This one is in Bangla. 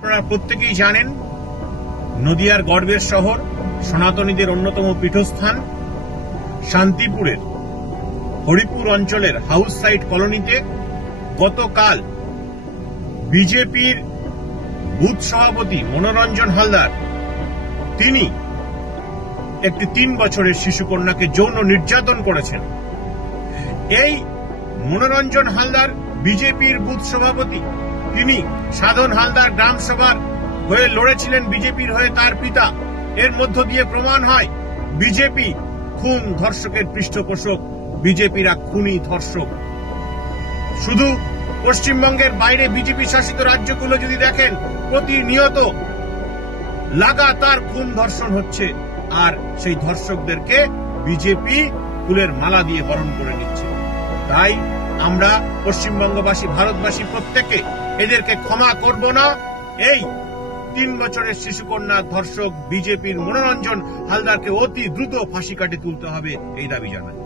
আপনারা প্রত্যেকেই জানেন, নদিয়ার গর্বের শহর, সনাতনীদের অন্যতম পীঠস্থান শান্তিপুরের হরিপুর অঞ্চলের হাউস সাইট কলোনিতে গতকাল বিজেপির বুথ সভাপতি মনোরঞ্জন হালদার তিনি একটি 3 বছরের শিশুকন্যাকে যৌন নির্যাতন করেছেন। এই মনোরঞ্জন হালদার বিজেপির বুথ সভাপতি, তিনি সাধন হালদার গ্রাম সভার হয়ে লড়েছিলেন বিজেপির হয়ে তার পিতা। এর মধ্য দিয়ে প্রমাণ হয় বিজেপি খুন ধর্ষকের পৃষ্ঠপোষক, বিজেপিরা খুনি ধর্ষক। শুধু পশ্চিমবঙ্গের বাইরে বিজেপি শাসিত রাজ্যগুলো যদি দেখেন, প্রতিনিয়ত লাগাতার খুন ধর্ষণ হচ্ছে, আর সেই ধর্ষকদেরকে বিজেপি ফুলের মালা দিয়ে বরণ করে নিচ্ছে। তাই আমরা পশ্চিমবঙ্গবাসী, ভারতবাসী প্রত্যেকে এদেরকে ক্ষমা করব না। এই 3 বছরের শিশুকন্যা ধর্ষক বিজেপির মনোরঞ্জন হালদারকে অতি দ্রুত ফাঁসি কাটে তুলতে হবে, এই দাবি জানাই।